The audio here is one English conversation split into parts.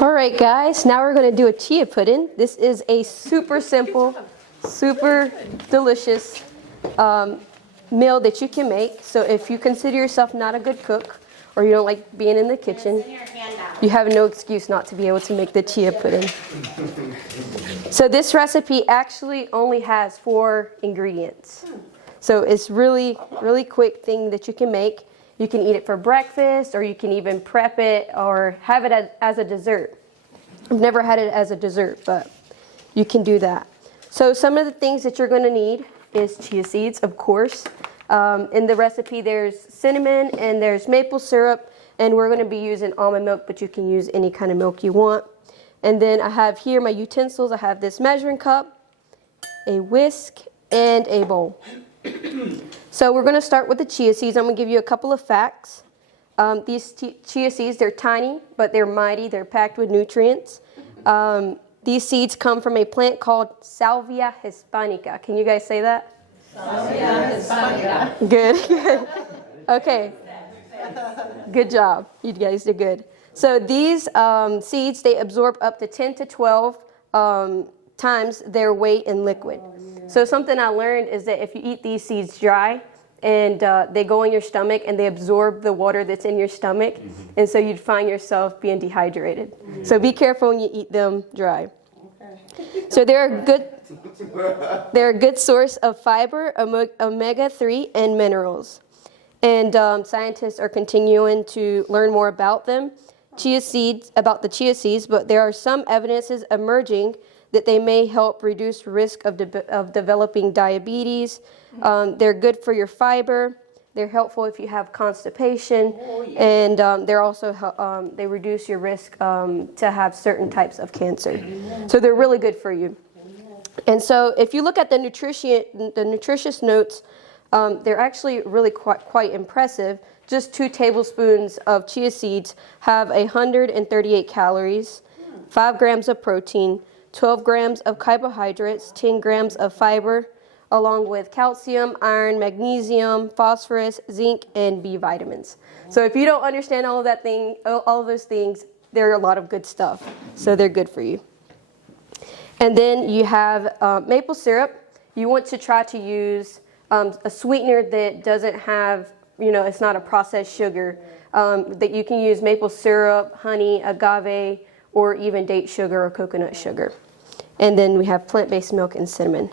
All right, guys, now we're going to do a chia pudding. This is a super simple, super delicious meal that you can make. So if you consider yourself not a good cook or you don't like being in the kitchen, you have no excuse not to be able to make the chia pudding. So this recipe actually only has 4 ingredients. So it's really, really quick thing that you can make. You can eat it for breakfast, or you can even prep it or have it as a dessert. I've never had it as a dessert, but you can do that. So some of the things that you're going to need is chia seeds, of course. In the recipe, there's cinnamon and there's maple syrup, and we're going to be using almond milk, but you can use any kind of milk you want. And then I have here my utensils. I have this measuring cup, a whisk, and a bowl. So we're going to start with the chia seeds. I'm going to give you a couple of facts. These chia seeds, they're tiny, but they're mighty. They're packed with nutrients. These seeds come from a plant called Salvia hispanica. Can you guys say that? Salvia hispanica. Good, good. Okay. Good job. You guys did good. So these seeds, they absorb up to 10 to 12 times their weight in liquid. So something I learned is that if you eat these seeds dry and they go in your stomach and they absorb the water that's in your stomach, and so you'd find yourself being dehydrated. So be careful when you eat them dry. So they're a good source of fiber, omega-3, and minerals. And scientists are continuing to learn more about them, about the chia seeds, but there are some evidences emerging that they may help reduce risk of developing diabetes. They're good for your fiber. They're helpful if you have constipation, and they're also they reduce your risk to have certain types of cancer. So they're really good for you. And so if you look at the nutritious notes, they're actually really quite impressive. Just 2 tablespoons of chia seeds have 138 calories, 5 grams of protein, 12 grams of carbohydrates, 10 grams of fiber, along with calcium, iron, magnesium, phosphorus, zinc, and B vitamins. So if you don't understand all of those things, they're a lot of good stuff. So they're good for you. And then you have maple syrup. You want to try to use a sweetener that doesn't have, it's not a processed sugar. That you can use maple syrup, honey, agave, or even date sugar or coconut sugar. And then we have plant-based milk and cinnamon.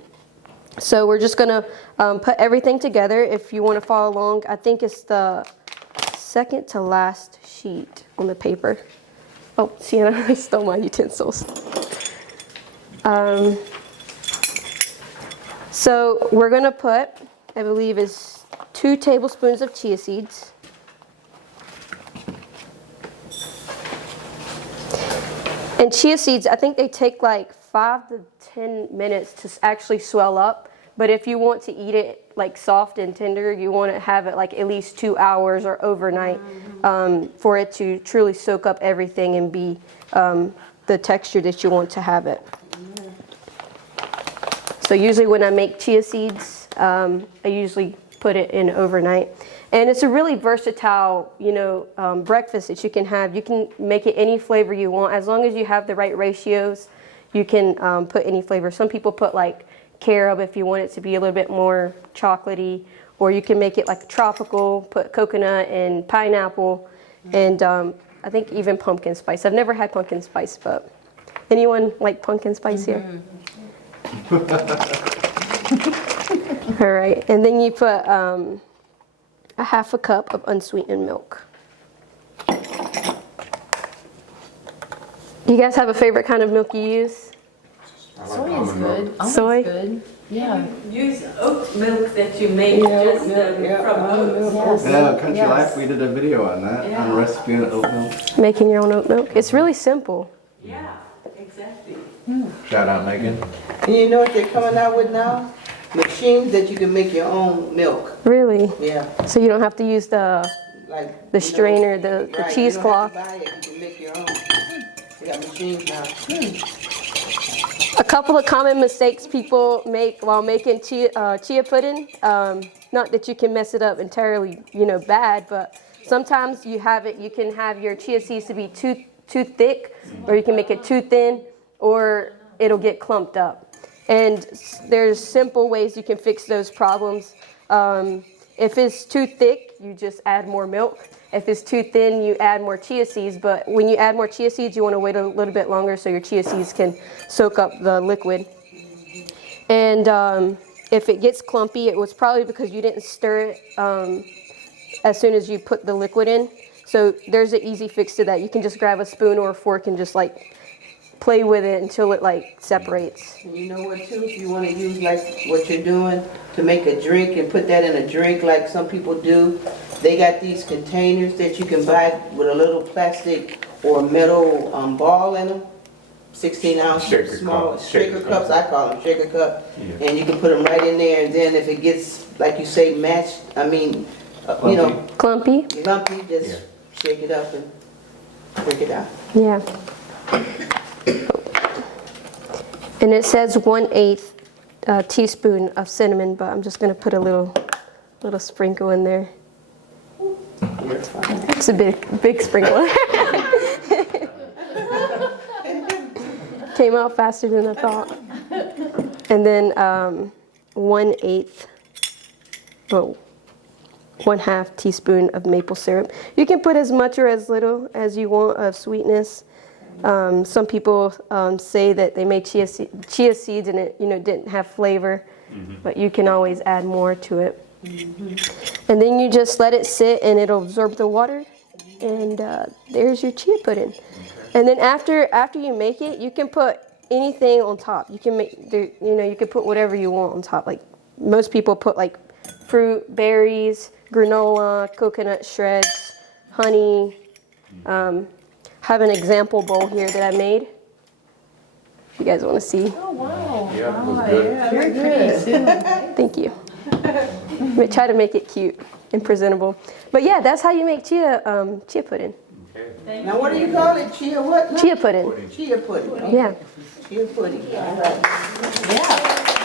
So we're just going to put everything together. If you want to follow along, I think it's the second to last sheet on the paper. Oh, Sienna, I stole my utensils. So we're going to put, I believe, is 2 tablespoons of chia seeds. And chia seeds, I think they take like 5 to 10 minutes to actually swell up. But if you want to eat it like soft and tender, you want to have it like at least 2 hours or overnight for it to truly soak up everything and be the texture that you want to have it. So usually when I make chia seeds, I usually put it in overnight. And it's a really versatile, breakfast that you can have. You can make it any flavor you want. As long as you have the right ratios, you can put any flavor. Some people put like carob if you want it to be a little bit more chocolatey, or you can make it like tropical, put coconut and pineapple, and I think even pumpkin spice. I've never had pumpkin spice, but anyone like pumpkin spice here? All right, and then you put a half a cup of unsweetened milk. Do you guys have a favorite kind of milk you use? Soy is good. Soy? Is good. Yeah. Use oat milk that you make just from oats. Yeah, Country Life, we did a video on that, on a recipe on oat milk. Making your own oat milk. It's really simple. Yeah, exactly. Shout out Megan. And you know what they're coming out with now? Machines that you can make your own milk. Really? Yeah. So you don't have to use the strainer, the cheesecloth. You don't have to buy it. You can make your own. They got machines now. A couple of common mistakes people make while making chia pudding. Not that you can mess it up entirely, bad, but Sometimes you can have your chia seeds to be too thick, or you can make it too thin, or it'll get clumped up. And there's simple ways you can fix those problems. If it's too thick, you just add more milk. If it's too thin, you add more chia seeds. But when you add more chia seeds, you want to wait a little bit longer so your chia seeds can soak up the liquid. And if it gets clumpy, it was probably because you didn't stir it as soon as you put the liquid in. So there's an easy fix to that. You can just grab a spoon or a fork and just like play with it until it like separates. And you know what too, if you want to use like what you're doing to make a drink and put that in a drink like some people do, they got these containers that you can buy with a little plastic or metal ball in them. 16-ounce Shaker small cup. shaker Shaker cups, I call them shaker cup. Yeah. And you can put them right in there, and then if it gets, like you say, you know, Clumpy? lumpy, just Yeah. shake it up and break it out. Yeah. And it says 1/8 teaspoon of cinnamon, but I'm just gonna put a little sprinkle in there. You're fine. It's a big sprinkle. Came out faster than I thought. And then 1/8, well, 1/2 teaspoon of maple syrup. You can put as much or as little as you want of sweetness. Some people say that they made chia seeds and it didn't have flavor, but you can always add more to it. And then you just let it sit and it'll absorb the water, and there's your chia pudding. And then after you make it, you can put anything on top. You can you can put whatever you want on top. Like most people put like fruit, berries, granola, coconut shreds, honey. Have an example bowl here that I made. If you guys want to see. Oh, wow. Yeah, it was Wow, good. Very pretty too. Thank you. We try to make it cute and presentable. But yeah, that's how you make chia pudding. Okay. Now, what do you call it? Chia what? Chia pudding. Chia pudding. Okay. Yeah. Chia pudding. All right. Yeah.